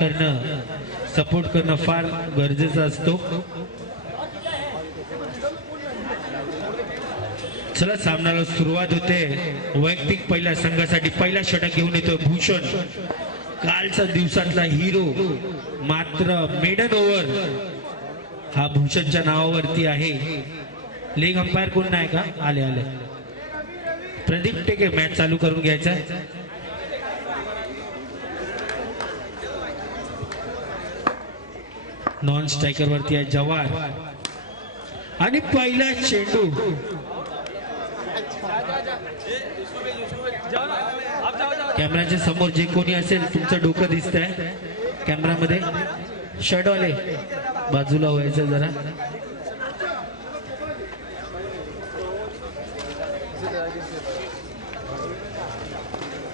करणं, सपोर्ट करणं फार गरजेचं असतो। चला सामन्याला सुरुवात होते। वैयक्तिक पहिल्या संघासाठी पहिला षटक घेऊन येतो भूषण, कालचा दिवसातला हिरो। मात्र मेडन ओव्हर हा भूषणच्या नावावरती आहे। लेग अंपायर कोण नाही का? आले आले प्रदीप टेके मॅच चालू करून घ्यायचा। नॉन स्ट्रायकर वरती आहे जवार आणि पहिला चेंडू कॅमेराच्या समोर जे कोणी असेल तुमचं डोकं दिसतंय कॅमेरामध्ये, शर्टवाले बाजूला व्हायचं जरा।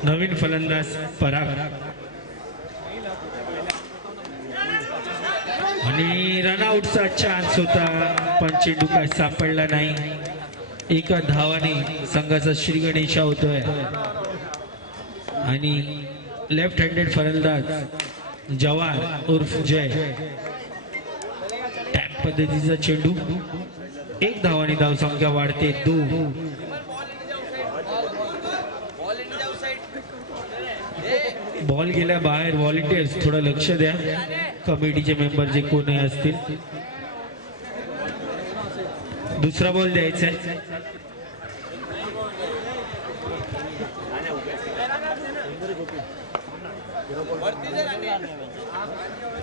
नवीन फलंदाज पराग आणि रनआउटचा चान्स होता पण चेंडू काय सापडला नाही। एका धावाने संघाचा श्री गणेशा होतोय आणि लेफ्ट हँडेड फलंदाज जवार उर्फ जय। टॅप पद्धतीचा चेंडू, एक धावाने धावसंख्या वाढते 2। बॉल गेल्या बाहेर। व्हॉलेंटियर्स थोडं लक्ष द्या, कमिटीचे मेंबर जे कोणी असतील। दुसरा बॉल द्यायचा आहे।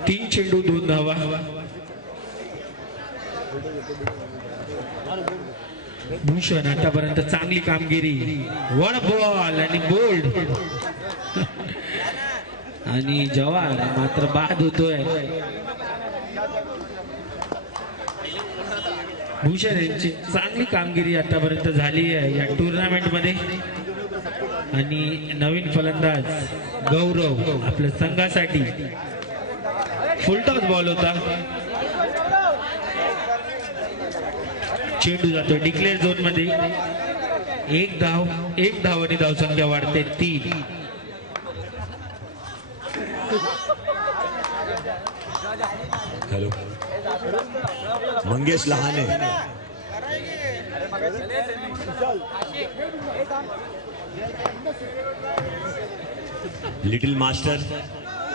तीन चेंडू 2 धावा। भूषण आतापर्यंत चांगली कामगिरी, वन बॉल आणि बोल्ड आणि जवार मात्र बाद होतोय। भूषण यांची चांगली कामगिरी आतापर्यंत झाली आहे या टुर्नामेंट मध्ये आणि नवीन फलंदाज गौरव आपल्या संघासाठी। फुलटॉस बॉल होता, चेंडू जातो डिक्लेअर झोन मध्ये। एक धावाने धावसंख्या वाढते 3। Hello Mangesh Lahane, little master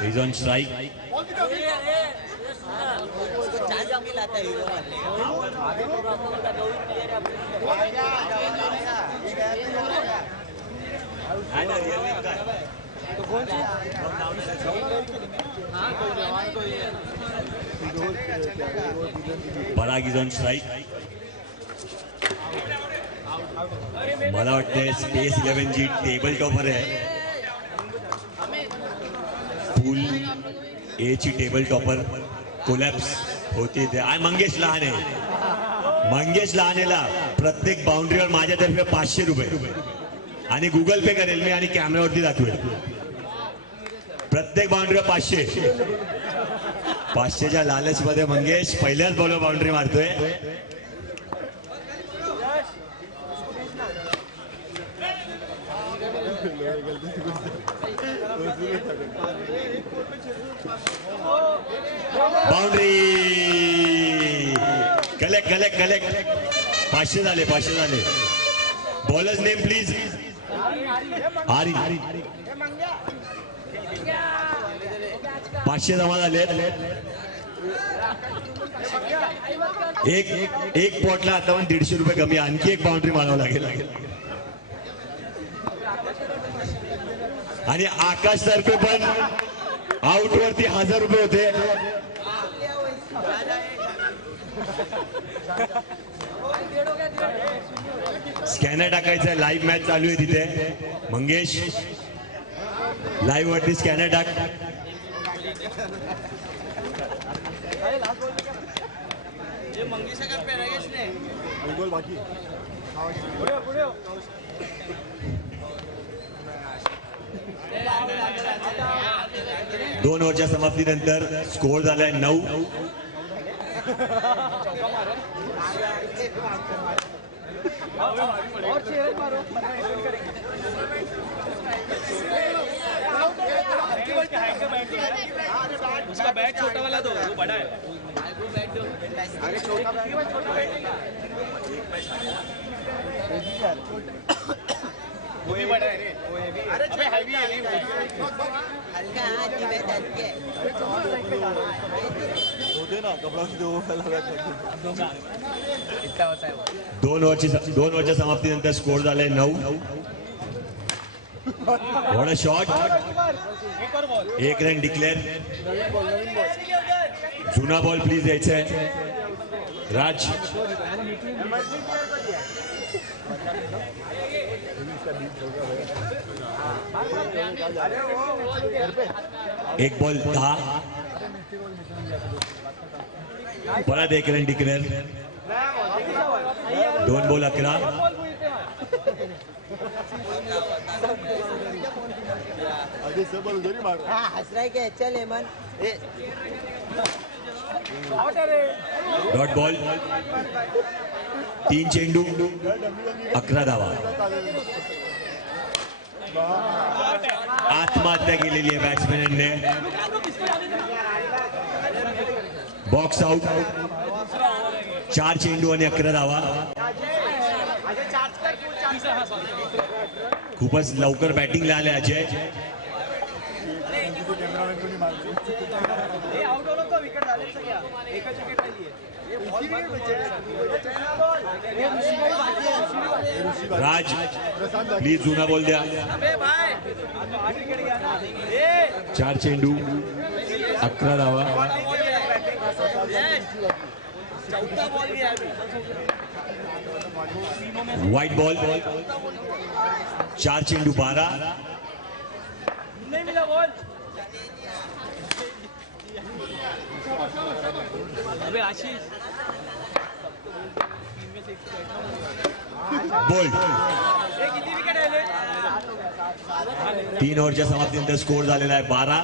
is on strike. Parag is on strike. मला वाटतं स्पेस 11 जी टेबल टॉपर आहे, पूल ए ची टेबल टॉपर कोलॅप्स होते ते आहे मंगेश लहाने। मंगेश लहानेला प्रत्येक बाउंड्रीवर माझ्यातर्फे 500 रुपये आणि गुगल पे करेल मी आणि कॅमेरावरती दाखवेल। प्रत्येक बाउंड्रीवर 500। 500च्या लालच मध्ये मंगेश पहिल्याच बॉलवर बाउंड्री मारतोय। Boundary collect collect collect. 500 झाले 500 झाले। Bowlers name please. आरी 500 जमा झाले। एक पॉटला आता 150 रुपये कमी, आणखी एक बाउंड्री मारावं लागेल। आणि आकाश तर्फे पण आउट वरती 1000 रुपये होते। स्कॅनर टाकायचं, लाईव्ह मॅच चालू आहे तिथे। मंगेश लाईव्ह वरती स्कॅनर टाक। दोन ओव्हरच्या समाप्तीनंतर स्कोर झालाय 9। उसका बैट छोटा वाला दो, वो बड़ा है। अरे छोटा वो भी बड़ा है रे, वो हैवी है। अबे हैवी है नहीं वो। हल्का हाथ की बैट हल्के होते ना कपड़ा दो इतना होता है वो। दोन ओव्हरच्या समाप्तीनंतर स्कोर झालाय 9. What a shot. एक और बॉल। 1 run declare. जुना बॉल प्लीज द्यायचा आहे. राज. एक बॉल 10. परत 1 रन डिक्लेअर. 2 बॉल 11. आगे से बॉल उधर ही मार हाँ हंस रहा है क्या चल हेमन डॉट बॉल. 3 चेंडू 11 धावा. आत्महत्या केलेली आहे बॅट्समॅनने. Box out. 4 चेंडू आणि 11 धावा. खूपच लवकर बॅटिंगला आले अजय. राज प्लीज जुना बॉल द्या. 4 चेंडू 11 धावा. White ball. 4 चेंडू 12. नहीं मिला बॉल। अबे आशीष बोल्ड. एक किती विकेट आहे 3 ओव्हरच्या समाप्तीनंतर स्कोर झालेला आहे 12.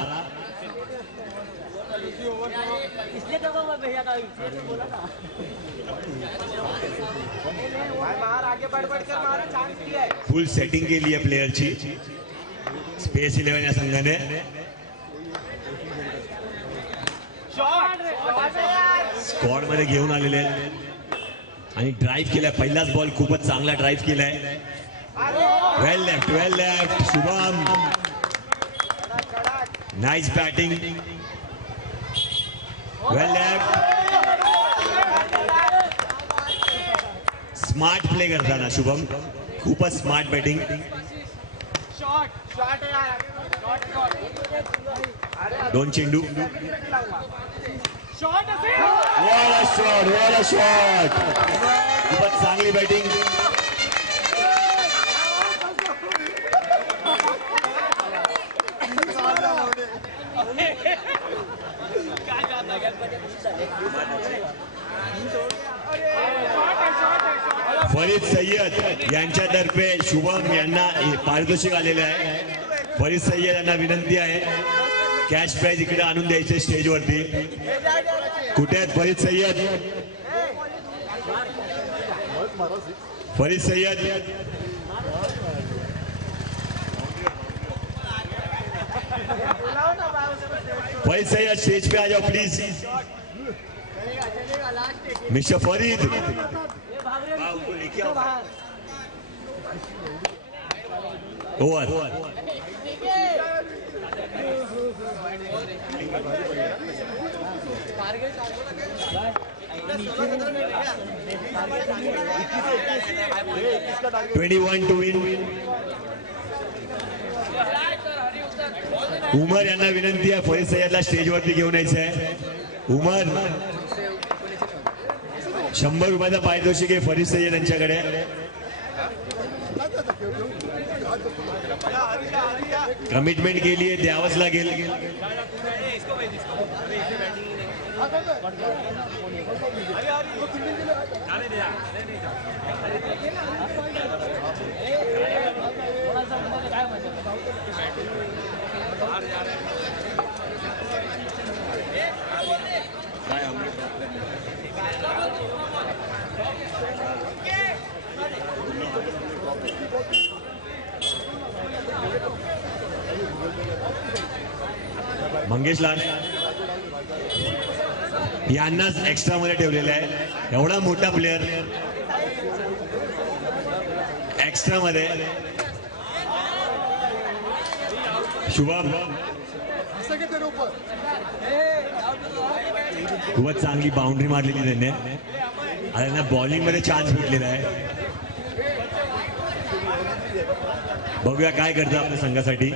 इसलिए तो मैं भैया का इसलिए तो बोला था मार आगे बढ़ कर मारा चांस दिया है. फुल सेटिंग केली आहे प्लेअरची स्पेस 11 या संघाने. स्क्वॉड मध्ये घेऊन आलेले आहेत आणि ड्राईव्ह केलाय. पहिलाच बॉल खूपच चांगला ड्राईव्ह केलाय. Well left Shubham. Nice batting. Well left. Smart play करताना शुभम. खूपच स्मार्ट बॅटिंग. शॉट है 2 चेंडू. Shot what a shot. खूपच चांगली बॅटिंग. फरीद सय्यद यांच्यातर्फे शुभम यांना पारितोषिक आलेलं आहे. फरीद सय्यद यांना विनंती आहे कॅश प्राइज इकडे आणून द्यायचे स्टेजवरती. कुठे आहेत फरीद सय्यद. फरीद सय्यद. फरीद सय्यद स्टेज पे आ जाओ please. Mister Farid. Over. $21 to win. उमर यांना विनंती आहे फरीद सय्यदला स्टेजवरती घेऊन यायचं आहे. उमर 100 रुपयाचा पारितोषिक आहे फरीद सय्यद यांच्याकडे. कमिटमेंट केली आहे द्यावंच लागेल. मंगेश लाड. यांनाच एक्स्ट्रा मध्ये ठेवलेलं आहे. एवढा मोठा प्लेअर एक्स्ट्रा मध्ये. शुभम खूपच चांगली बाउंड्री मारलेली त्यांनी. आता त्यांना बॉलिंग मध्ये चान्स भेटलेला आहे. बघूया काय करतं आपल्या संघासाठी.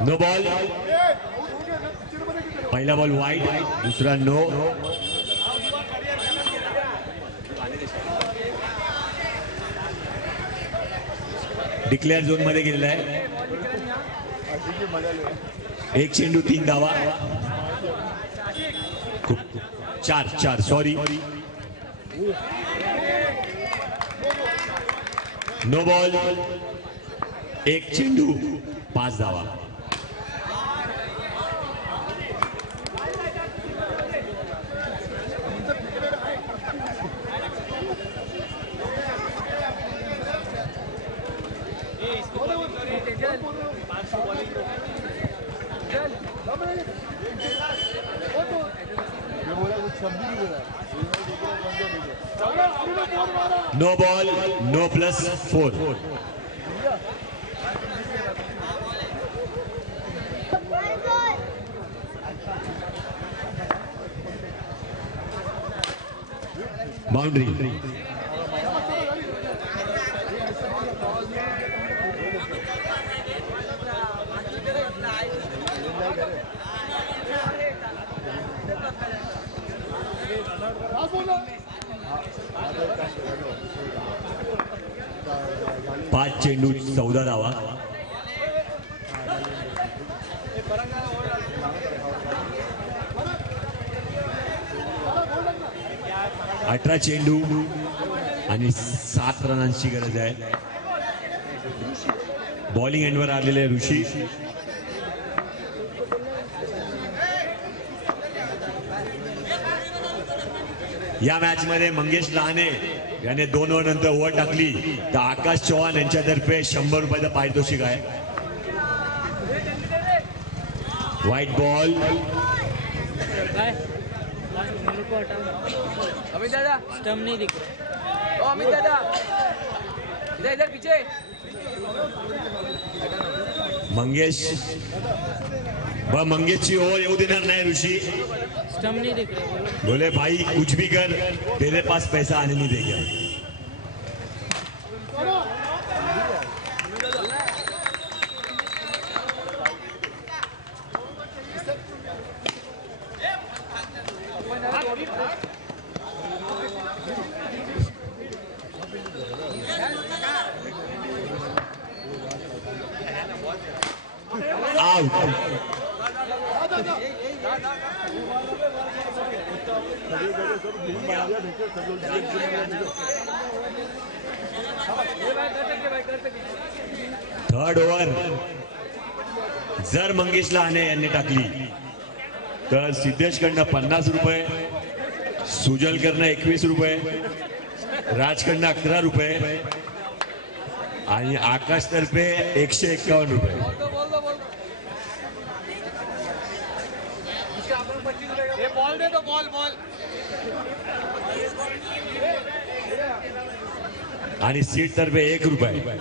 No ball. पहिला बॉल वाईड, दुसरा नो. डिक्लेअर झोन मध्ये गेलेला आहे. एक चेंडू 3 धावा. चार सॉरी. No ball. एक चेंडू 5 धावा. No ball, no +4. बाउंड्री. पाच चेंडू 14 धावा. अठरा चेंडू आणि 7 रनांची गरज आहे. बॉलिंग एंडवर आलेले ऋषी. या मॅच मध्ये मंगेश लहाने याने 2 ओव्हर नंतर ओव्हर टाकली तर आकाश चव्हाण यांच्यातर्फे 100 रुपयाचं पारितोषिक आहे. White ball. अमित दादा स्टम्प नहीं दिख रहा. ओ अमित दादा इधर इधर पीछे. मंगेशची ओव्हर येऊ देणार नाही ऋषी. स्टम्प नहीं दिख रहा. बोले भाई कुछ भी कर, तेरे पास पैसा आने नहीं देगा. आउट. थर्ड ओव्हर जर मंगेश लहाने यांनी टाकली तर सिद्धेशकडनं 50 रुपये, सुजलकडनं 21 रुपये, राजकडनं 11 रुपये आणि आकाशतर्फे 151 रुपये. बॉल दे तो बॉल. आणि सीट तर्फे 1 रुपये.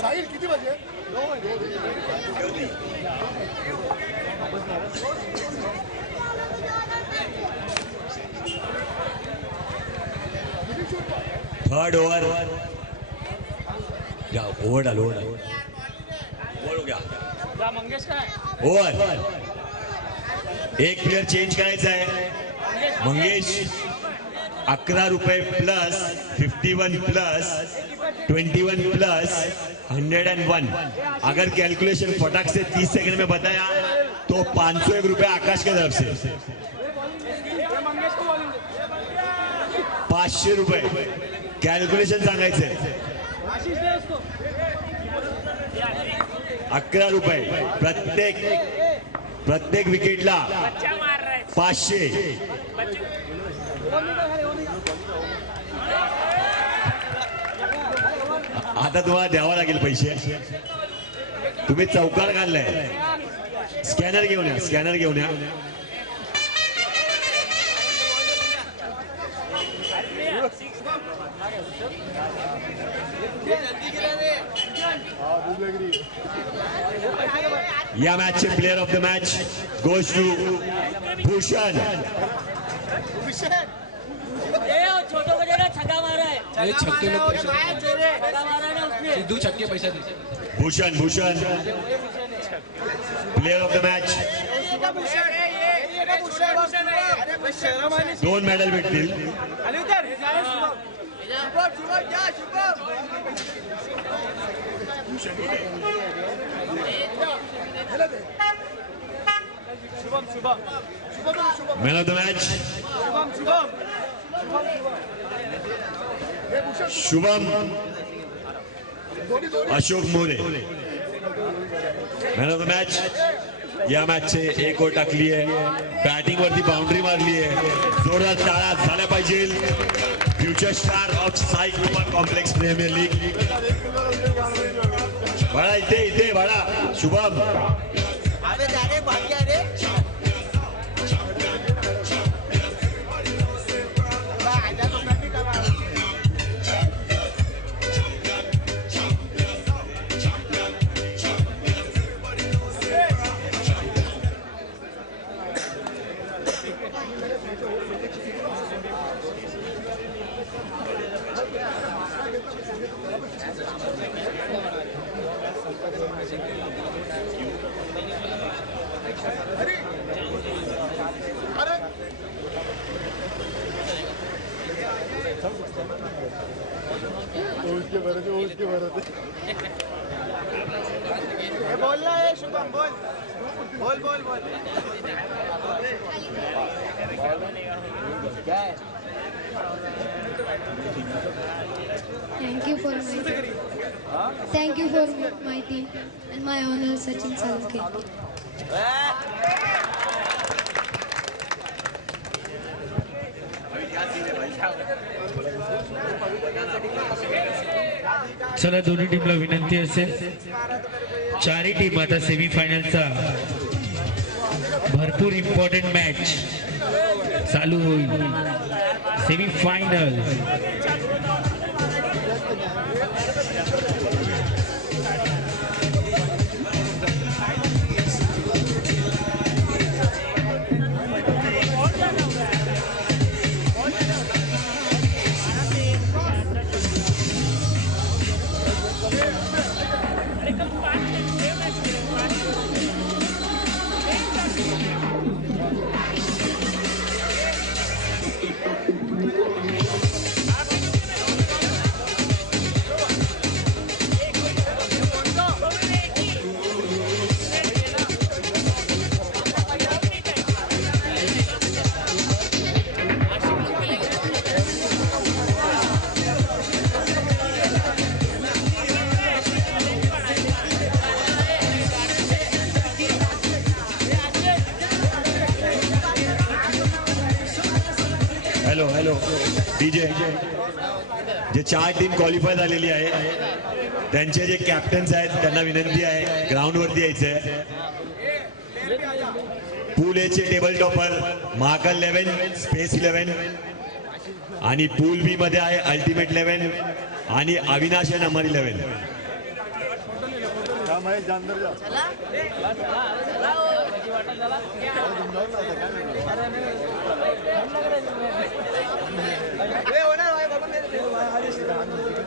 साहिल किती वाजले? थर्ड ओवर या ओवर डाल ओवर हो गया जा मंगेश काय ओवर एक प्लेयर चेंज करायचा आहे मंगेश 11 रुपये प्लस 51 प्लस 21 प्लस 101 अगर कैलकुलेशन फटाक से 30 सेकंड में बताया तो 501 रुपये आकाश के तरफ से 500 रुपये कॅल्क्युलेशन सांगायचंय 11 रुपये प्रत्येक विकेटला 500 आता तुम्हाला द्यावा लागेल पैसे तुम्ही चौकार घाललाय स्कॅनर घेऊन या या मॅचचे player of the match goes to Bhushan छोटो को जरा छक्का मारा है ये छक्के में पैसे छक्का मारा ना उसने सिद्धू छक्के पैसा दे Bhushan player of the match 2 medal भेटतील man of the match Shubham Ashok More man of the match या मॅचचे 1 ओव्हर टाकली आहे बॅटिंग वरती बाउंड्री मारली आहे जोरदार टाळ्या झाल्या पाहिजे future star of Sai Kumar complex premier league बाळा इथे बाळा शुभम उसके भरत बोलना है शुभम बोल Thank you for my team and my honor Sachin Salke. चला दोन्ही टीमला विनंती असेल चारही टीम आता सेमीफायनलचा भरपूर इम्पॉर्टंट मॅच चालू होईल सेमीफायनल हॅलो डीजे जे 4 टीम क्वालिफाय झालेली आहे त्यांचे जे कॅप्टन्स आहेत त्यांना विनंती आहे ग्राउंड वरती यायचंय पूल ए चे टेबल टॉपर महाकाल 11 स्पेस 11 आणि पूल बी मध्ये आहे अल्टिमेट 11 आणि अविनाश आहे नंबर 11 होणार हाँ